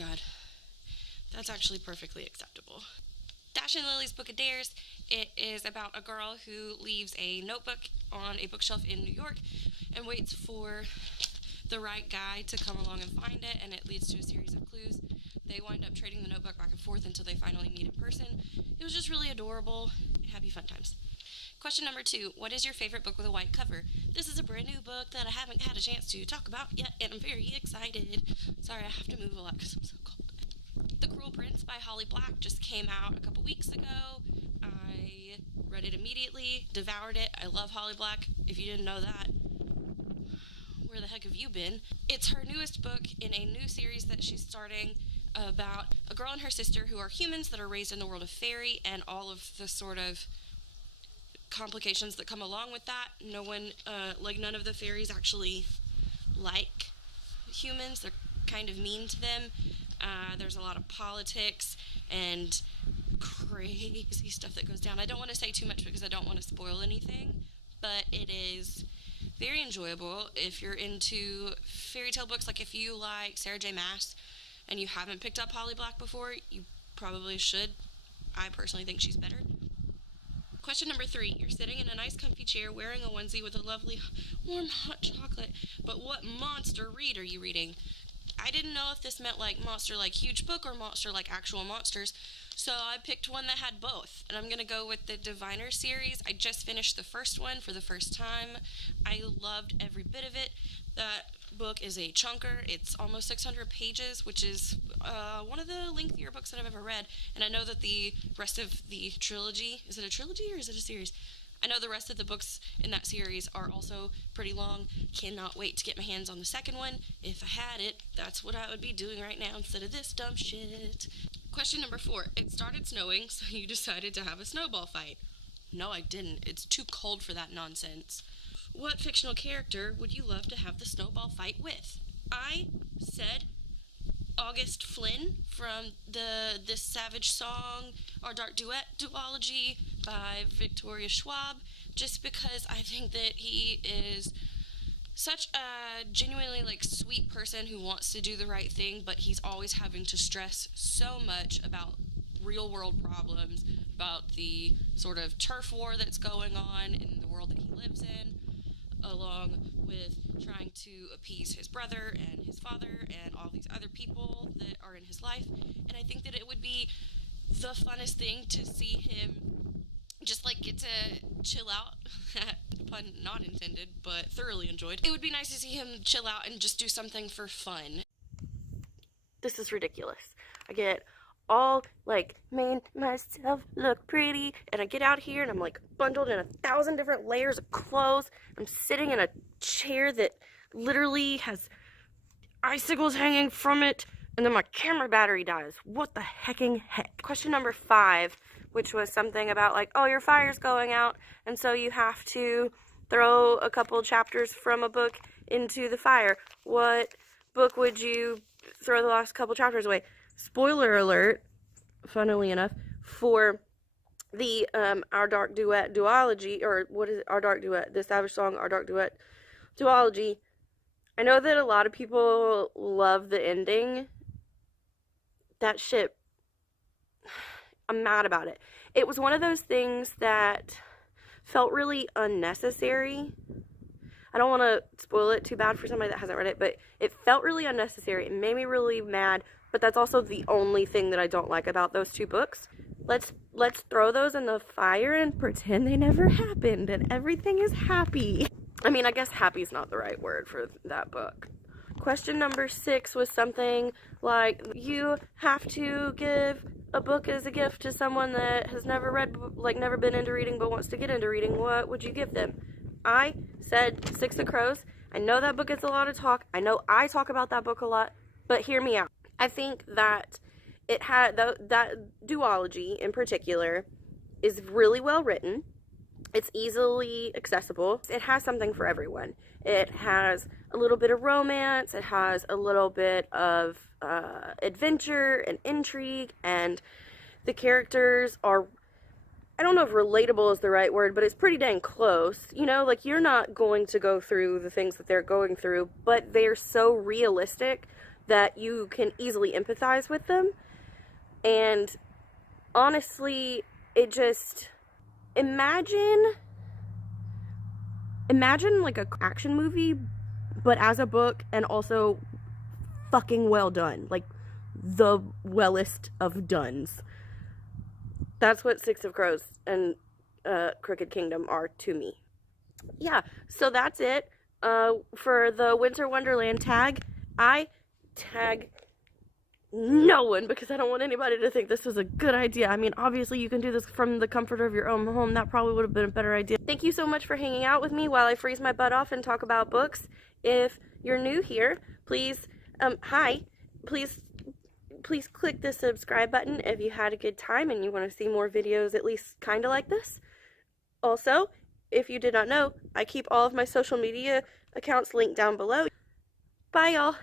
god. That's actually perfectly acceptable. Dash and Lily's Book of Dares. It is about a girl who leaves a notebook on a bookshelf in New York and waits for the right guy to come along and find it, and it leads to a series of clues. They wind up trading the notebook back and forth until they finally meet in person. It was just really adorable. Happy fun times. Question number 2. What is your favorite book with a white cover? This is a brand new book that I haven't had a chance to talk about yet, and I'm very excited. Sorry, I have to move a lot because I'm so cold. The Cruel Prince by Holly Black just came out a couple weeks ago. I read it immediately, devoured it. I love Holly Black. If you didn't know that, where the heck have you been? It's her newest book in a new series that she's starting about a girl and her sister who are humans that are raised in the world of fairy and all of the sort of complications that come along with that. None of the fairies actually like humans. They're kind of mean to them. There's a lot of politics and crazy stuff that goes down. I don't want to say too much because I don't want to spoil anything, but it is very enjoyable if you're into fairy tale books. Like if you like Sarah J. Maas and you haven't picked up Holly Black before, you probably should. I personally think she's better. Question number 3. You're sitting in a nice comfy chair wearing a onesie with a lovely warm hot chocolate, but what monster read are you reading? I didn't know if this meant like monster like huge book or monster like actual monsters, so I picked one that had both, and I'm going to go with the Diviner series. I just finished the first one for the first time. I loved every bit of it. That book is a chunker. It's almost 600 pages, which is one of the lengthier books that I've ever read, and I know that the rest of the trilogy, is it a trilogy or is it a series? I know the rest of the books in that series are also pretty long. Cannot wait to get my hands on the second one. If I had it, that's what I would be doing right now instead of this dumb shit. Question number 4. It started snowing, so you decided to have a snowball fight. No, I didn't. It's too cold for that nonsense. What fictional character would you love to have the snowball fight with? I said August Flynn from This Savage Song, Our Dark Duet duology by Victoria Schwab, just because I think that he is such a genuinely sweet person who wants to do the right thing, but he's always having to stress so much about real world problems, about the sort of turf war that's going on in the world that he lives in, along with trying to appease his brother and his father and all these other people that are in his life. And I think that it would be the funnest thing to see him just get to chill out. Pun not intended, but thoroughly enjoyed. It would be nice to see him chill out and just do something for fun. This is ridiculous. I get all made myself look pretty, and I get out here and I'm bundled in 1,000 different layers of clothes. I'm sitting in a chair that literally has icicles hanging from it, and then my camera battery dies. What the hecking heck? Question number 5, which was something about oh, your fire's going out, and so you have to throw a couple chapters from a book into the fire. What book would you throw the last couple chapters away? Spoiler alert, funnily enough, for the Our Dark Duet duology, or what is it? Our Dark Duet, the Savage Song, Our Dark Duet duology. I know that a lot of people love the ending. That shit, I'm mad about it. It was one of those things that felt really unnecessary. I don't want to spoil it too bad for somebody that hasn't read it, but it felt really unnecessary. It made me really mad, but that's also the only thing that I don't like about those 2 books. Let's throw those in the fire and pretend they never happened and everything is happy. I mean, I guess happy's not the right word for that book. Question number 6 was something like, you have to give a book as a gift to someone that has never read, never been into reading but wants to get into reading. What would you give them? I said Six of Crows. I know that book gets a lot of talk. I know I talk about that book a lot, but hear me out. I think that it had that duology in particular is really well written. It's easily accessible. It has something for everyone. It has a little bit of romance. It has a little bit of adventure and intrigue, and the characters are, I don't know if relatable is the right word, but it's pretty dang close. You know, you're not going to go through the things that they're going through, but they're so realistic that you can easily empathize with them. And honestly, it just, imagine like a action movie, but as a book, and also fucking well done. Like, the wellest of dones. That's what Six of Crows and Crooked Kingdom are to me. Yeah, so that's it. For the Winter Wonderland tag, I tag no one because I don't want anybody to think this was a good idea. I mean, obviously you can do this from the comfort of your own home. That probably would have been a better idea. Thank you so much for hanging out with me while I freeze my butt off and talk about books. If you're new here, please, please click the subscribe button if you had a good time and you want to see more videos at least kind of like this. Also, if you did not know, I keep all of my social media accounts linked down below. Bye, y'all.